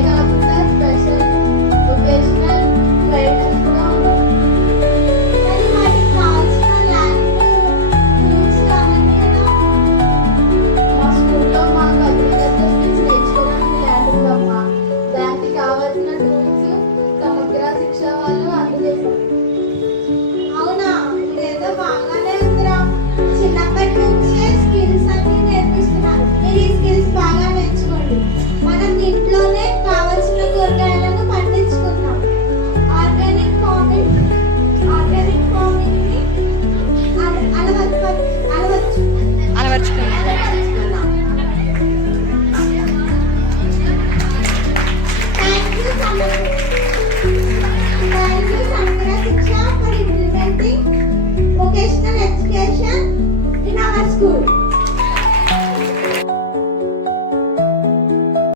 对的。